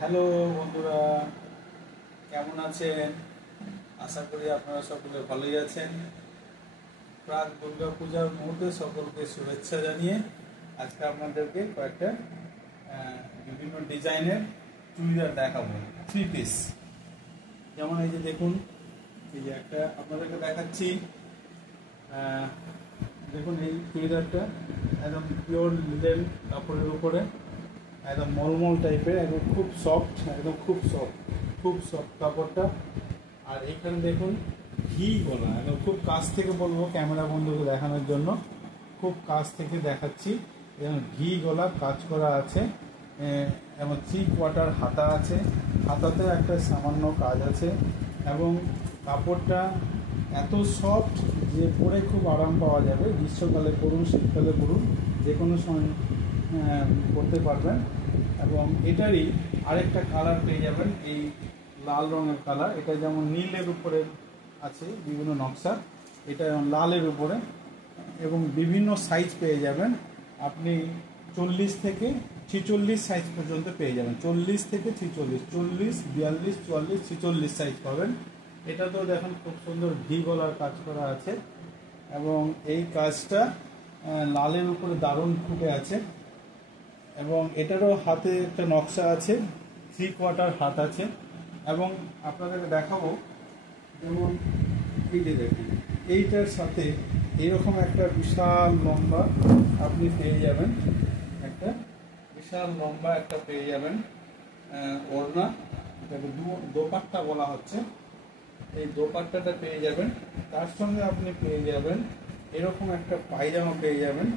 Hello বন্ধুরা, কেমন আছেন? আশা করি আপনারা সকলে ভালোই আছেন। প্রাক দুর্গা পূজার মুহূর্তে সকলকে শুভেচ্ছা জানিয়ে আজকে আপনাদেরকে কয়েকটা বিভিন্ন ডিজাইনের চুড়িদার দেখাবো, থ্রি পিস। যেমন এই যে দেখুন, এই যে একটা আপনাদেরকে দেখাচ্ছি। দেখুন এই চুড়িদারটা একদম পিওর লিনেন কাপড়ের উপরে, একদম মলমল টাইপের, একদম খুব সফট, একদম খুব সফট কাপড়টা। আর এখানে দেখুন ঘি গলা, একদম খুব কাছ থেকে বলবো ক্যামেরা বন্ধুকে দেখানোর জন্য, খুব কাছ থেকে দেখাচ্ছি। এবং ঘি গলা কাজ করা আছে, এবং 3/4 হাতা আছে, হাতাতে একটা সামান্য কাজ আছে। এবং কাপড়টা এত সফট যে পরে খুব আরাম পাওয়া যাবে। গ্রীষ্মকালে পরুন, শীতকালে পরুন, যে কোনো সময় পরতে পারবেন। এবং এটারই আরেকটা কালার পেয়ে যাবেন, এই লাল রঙের কালার। এটা যেমন নীলের উপরে আছে বিভিন্ন নকশা, এটা লালের উপরে, এবং বিভিন্ন সাইজ পেয়ে যাবেন আপনি। 40 থেকে 46 সাইজ পর্যন্ত পেয়ে যাবেন। 40 থেকে 46, 40, 42, 44, 46 সাইজ পাবেন। এটা তো দেখুন খুব সুন্দর ভি গলার কাজ করা আছে, এবং এই কাজটা লালের উপরে দারুণ ফুটে আছে। এবং এটারও হাতে একটা নকশা আছে, 3/4 হাত আছে। এবং আপনাদেরকে দেখাবো, যেমন এই যে দেখুন, এইটার সাথে এরকম একটা বিশাল লম্বা আপনি পেয়ে যাবেন, একটা বিশাল লম্বা একটা পেয়ে যাবেন ওড়না, এটাকে দোপাট্টা বলা হচ্ছে। এই দোপাট্টাটা পেয়ে যাবেন, তার সঙ্গে আপনি পেয়ে যাবেন এরকম একটা পায়জামা পেয়ে যাবেন,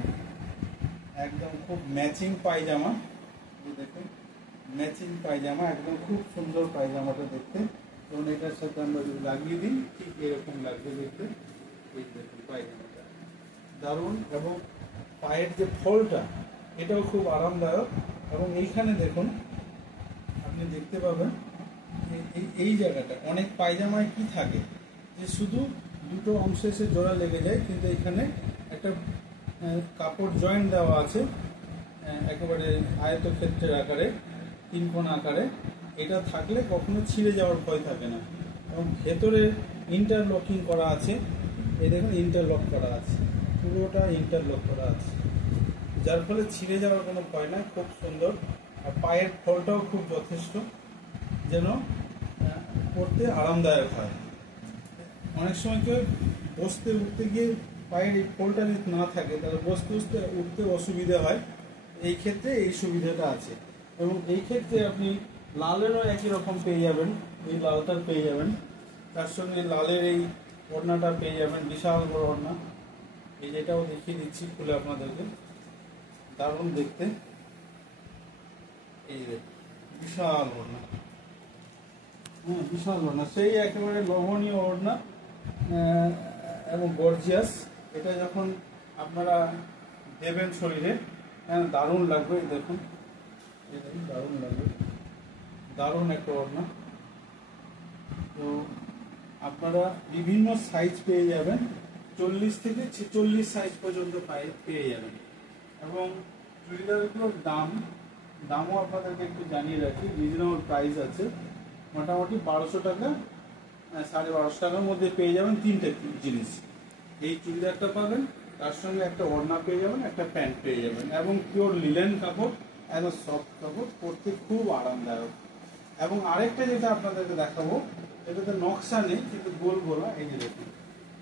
একদম খুব ম্যাচিং পায়জামা। দেখুন ম্যাচিং পায়জামা, একদম খুব সুন্দর পায়জামাটা দেখতে। এবং এটার সাথে আমরা যদি লাগিয়ে দিই ঠিক এরকম লাগবে দেখতে। এই দেখুন পায়জামাটা দারুণ, এবং পায়ের যে ফলটা এটাও খুব আরামদায়ক। এবং এইখানে দেখুন আপনি দেখতে পাবেন এই জায়গাটা, অনেক পায়জামায় কি থাকে যে শুধু দুটো অংশে এসে জোড়া লেগে যায়, কিন্তু এখানে একটা কাপড় জয়েন্ট দেওয়া আছে একেবারে আয়তক্ষেত্রের আকারে, 3 কোণ আকারে। এটা থাকলে কখনো ছিঁড়ে যাওয়ার ভয় থাকে না। এবং ভেতরে ইন্টারলকিং করা আছে, এই দেখুন ইন্টারলক করা আছে, পুরোটা ইন্টারলক করা আছে, যার ফলে ছিঁড়ে যাওয়ার কোনো ভয় না। খুব সুন্দর। আর পায়ের ফলটাও খুব যথেষ্ট, যেন পরতে আরামদায়ক হয়। অনেক সময় কেউ বসতে উঠতে গিয়ে পায়ের এই ফলটা যদি না থাকে তাহলে বসতে উঠতে অসুবিধা হয়। এই ক্ষেত্রে এই সুবিধাটা আছে। এবং এই ক্ষেত্রে আপনি লালেরও একই রকম পেয়ে যাবেন, এই লালটার পেয়ে যাবেন, তার সঙ্গে লালের এই ওড়নাটা পেয়ে যাবেন, বিশাল বড় ওড়না। এই যেটাও দেখিয়ে দিচ্ছি খুলে আপনাদেরকে, দারুণ দেখতে। এই যে বিশাল ওড়না, বিশাল ওড়না, সেই একেবারে লোভনীয় ওড়না এবং গর্জিয়াস। এটা যখন আপনারা দেবেন শরীরে দারুণ লাগবে। দেখুন দারুণ লাগবে, দারুণ একটা ওড়না। তো আপনারা বিভিন্ন সাইজ পেয়ে যাবেন, 40 থেকে 46 সাইজ পর্যন্ত পেয়ে যাবেন। এবং চুড়িদারগুলোর দামও আপনাদেরকে একটু জানিয়ে রাখি, রিজনেবল প্রাইস আছে। মোটামুটি 1200 টাকা, 1250 টাকার মধ্যে পেয়ে যাবেন তিনটে জিনিস। এই চুড়িদারটা পাবেন, তার সঙ্গে একটা ওড়না পেয়ে যাবেন, একটা প্যান্ট পেয়ে যাবেন। এবং পিওর লিনেন কাপড়, একদম সফট কাপড়, পরতে খুব আরামদায়ক। এবং আরেকটা যেটা আপনাদেরকে দেখাবো, এটাতে নকশা নেই কিন্তু গোল গোলা। এই যে দেখুন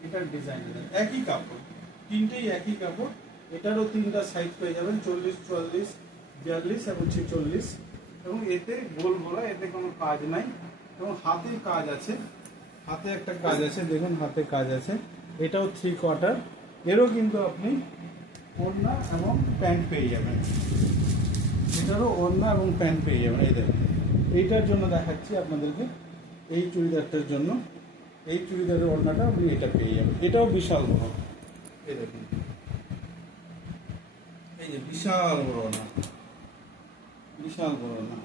এটার ডিজাইন, একই কাপড়, তিনটেই একই কাপড়। এটারও 3টা সাইজ পেয়ে যাবেন, 40, 44, 42 এবং 46। এবং এতে গোল গোলা, এতে কোনো কাজ নাই। এবং হাতে কাজ আছে, হাতে একটা কাজ আছে, দেখুন হাতে কাজ আছে। এটাও 3/4, এরও কিন্তু আপনি ওড়না এবং প্যান্ট পেয়ে যাবেন। এটারও ওড়না এবং প্যান্ট পেয়ে যাবেন। এই দেখুন এইটার জন্য দেখাচ্ছি আপনাদেরকে, এই চুড়িদারটার জন্য এই চুড়িদারের ওড়নাটা আপনি এটা পেয়ে যাবেন। এটাও বিশাল বড়, এই দেখুন এই যে বিশাল বড় ওড়না, বিশাল বড় ওড়না,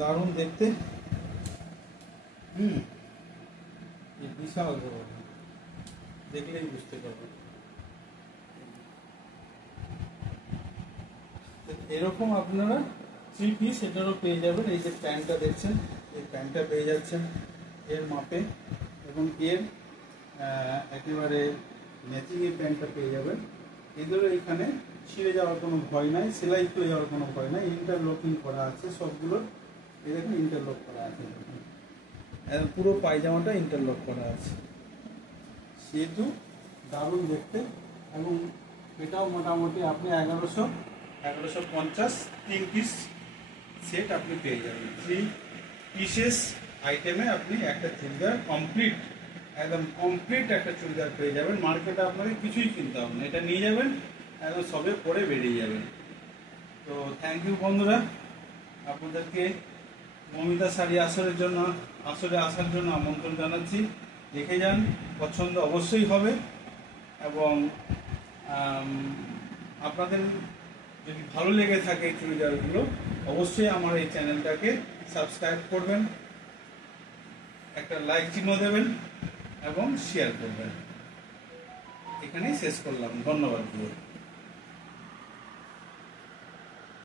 দারুণ দেখতে। এই বিশাল বড় ওড়না দেখলেই বুঝতে পারবেন। এরকম আপনারা থ্রি পিস এটারও পেয়ে যাবেন। এই যে প্যান্টটা দেখছেন, এই প্যান্টটা পেয়ে যাচ্ছেন এর মাপে, এবং এর একেবারে ম্যাচিং এই প্যান্টটা পেয়ে যাবেন। এদেরও এখানে ছিঁড়ে যাওয়ার কোনো ভয় নাই, সেলাই করে যাওয়ার কোনো ভয় নাই, ইন্টারলকিং করা আছে সবগুলোর। এই দেখুন ইন্টারলক করা আছে, পুরো পায়জামাটা ইন্টারলক করা আছে, সেহেতু দারুণ দেখতে। এবং এটাও মোটামুটি আপনি 1150 3 পিস সেট আপনি পেয়ে যাবেন। 3 পিসেস আইটেমে আপনি একটা চুড়িদার কমপ্লিট, একদম কমপ্লিট একটা চুড়িদার পেয়ে যাবেন। মার্কেটে আপনাকে কিছুই কিনতে হবে না, এটা নিয়ে যাবেন একদম সবে পরে বেরিয়ে যাবেন। তো থ্যাংক ইউ বন্ধুরা, আপনাদেরকে মমিতা শাড়ি আসরের জন্য আসরে আসার জন্য আমন্ত্রণ জানাচ্ছি। দেখে যান, পছন্দ অবশ্যই হবে। এবং আপনাদের যদি ভালো লেগে থাকে এই চুড়িদারগুলো, অবশ্যই আমার এই চ্যানেলটাকে সাবস্ক্রাইব করবেন, একটা লাইক চিহ্ন দেবেন এবং শেয়ার করবেন। এখানেই শেষ করলাম, ধন্যবাদ।